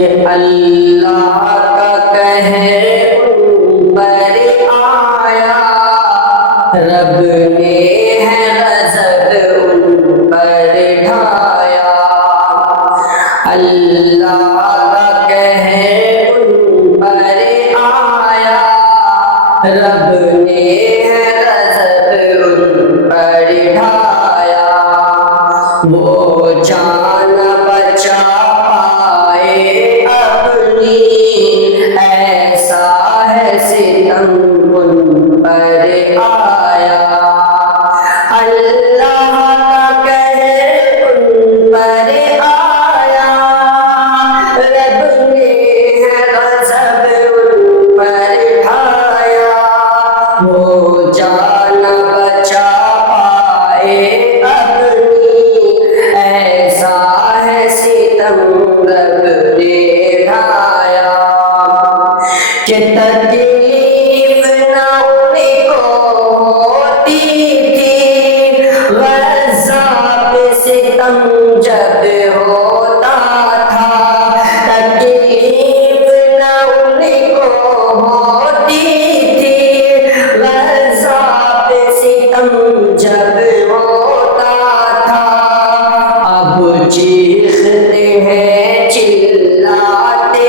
کہ اللہ کا قہر ان پر آیا، رب نے ہے غضب ان پر ڈھایا۔ اللہ کا قہر ان پر آیا، رب نے ہے غضب ان پر ڈھایا۔ وہ جان بچا پائے اپنی، ایسا ہے ستم ان پر آیا۔ اللہ کا قہر ان پر آیا، رب نے ہے غضب ان پر ڈھایا۔ وہ جان بچا پائے اپنی، ایسا ہے ستم رب نے ڈھایا۔ کہ تکلیف نہ ان کو ہوتی تھی، غزہ پہ ستم جب ہوتا تھا۔ تکلیف نہ ان کو ہوتی تھی، غزہ پہ ستم جب ہوتا تھا۔ اب چیختے ہیں چلاتے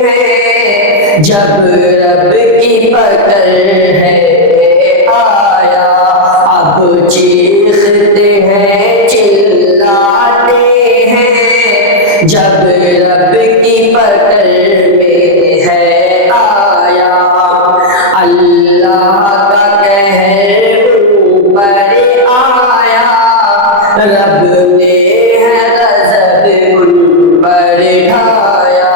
ہیں، جب رب کی پکڑ ہے آیا۔ اب چیختے ہیں چلاتے ہیں، جب رب کی پکڑ میں ہے آیا۔ اللہ کا قہر ان پر آیا، رب نے ہے غضب ان پر ڈھایا۔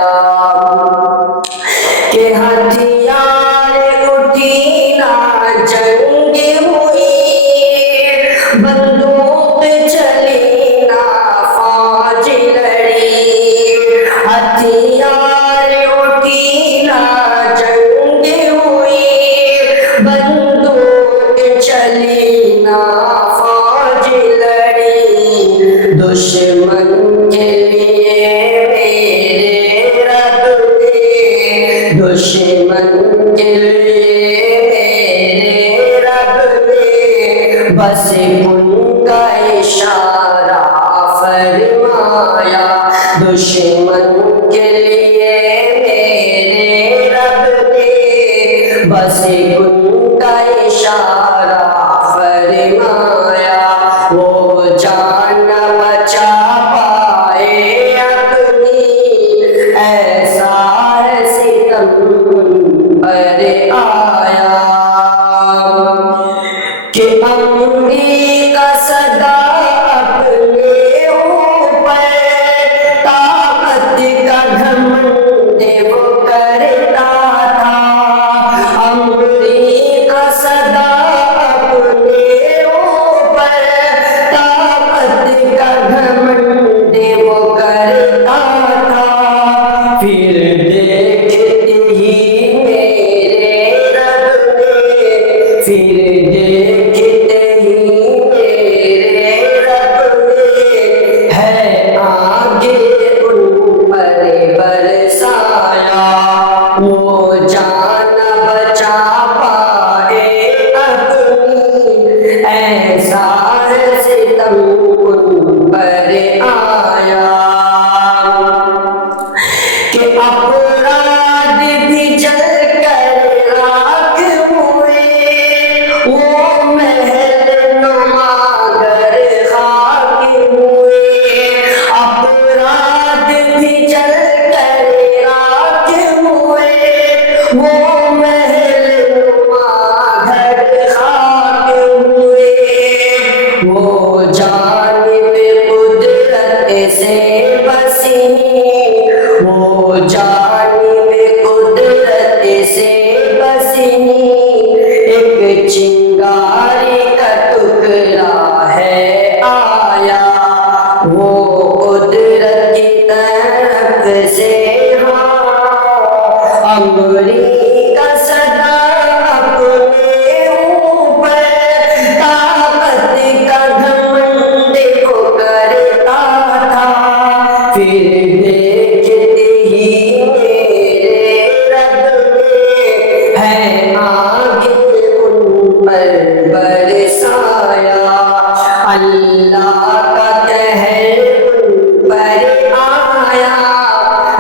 کہ ہتھیار اٹھی نہ جنگ ہوئی، بندوق چلی نہ فوج لڑی۔ ہتھیار اٹھی نہ جنگ ہوئی، بندوق چلی نہ فوج لڑی۔ دشمن کے لیے میرے رب نے، دشمن کے لیے میرے رب نے، بس ان کا اشارہ فرمایا۔ دشمن کے لیے میرے رب نے، بس ان کا اشارہ فرمایا۔ وہ جان بچا پائے اپنی، ایسا ہے ستم ان پر آیا۔ کہ امریکہ صدا اپنے اوپر، طاقت کا گھمنڈ وہ کرتا تھا۔ امریکہ صدا اپنے اوپر، طاقت کا گھمنڈ وہ کرتا تھا۔ پھر دیکھتے ہی میرے رب نے، پھر دیکھتے ہی میرے رب نے، ہے آگے ان پر برسایا۔ وہ جان بچا پائے اپنی، ایسا ہے ستم ان پر آیا۔ کہ اپرادھ بھی جل کر راکھ ہوئے، وہ محل نما گر خاک ہوئے۔ اپرادھ بھی جل کر راکھ ہوئے، وہ محل نما گر خاک ہوئے۔ وہ جانب قدرت سے بسی، وہ جانب قدرت سے بسی، ایک چنگاری کا ٹکڑا ہے آیا۔ وہ قدرت کی طرف سے امریکہ صدا اپنے اوپر، طاقت کا گھمنڈ وہ کرتا تھا۔ پھر دیکھتے ہی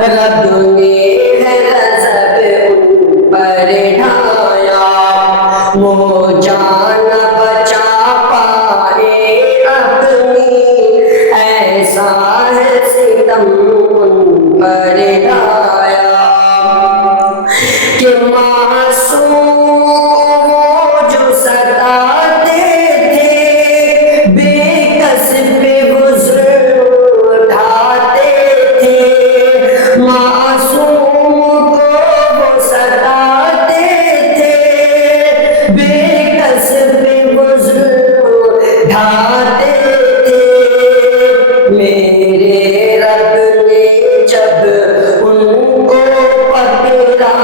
رب نے ہے غضب ان پر ڈھایا، وہ جان بچا پائے اپنی، ایسا ہے ستم ان پر ڈھایا کہ معصوم وہ جو ستاتے تھے، بے کس پہ وزر اٹھاتے تھے، معصوم کو وہ ستاتے تھے، بے کس پہ وزر اٹھاتے تھے، میرے رب نے جب ان کو پکڑا،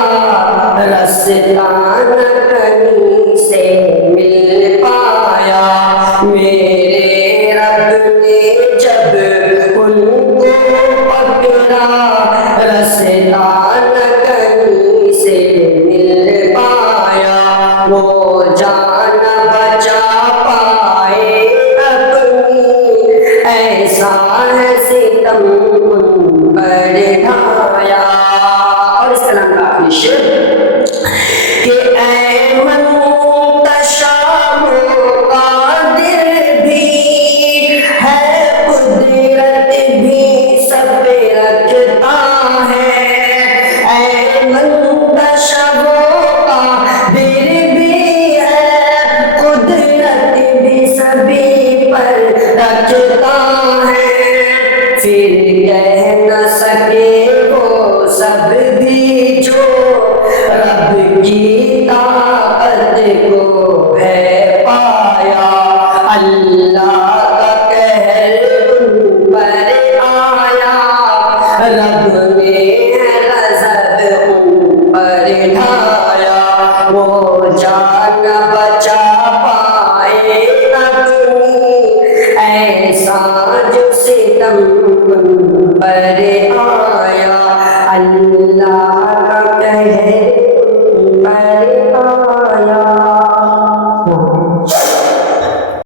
رستہ نہ کہیں سے مل پایا، میرے رب نے جب ان کو پکڑا، رستہ نہ کہیں سے مل پایا، وہ جان بچا پائے اپنی، ایسا ہے ستم ان پر ڈھایا۔ اور اس کلام کا آخری شعر کہ اے منتشر قادر بھی ہے، قدرت بھی سب پہ رکھتا ہے، اے منتشر قادر بھی ہے، قدرت بھی سبھی پر رکھتا ہے، پھر کہہ نہ سکے وہ سب بھی جو رب کی طاقت کو ہے پایا، اللہ کا قہر ان پر آیا، رب نے غضب ان پر ڈھایا، وہ جان بچا پائے اپنی، ایسا جو ستم ان پر آیا۔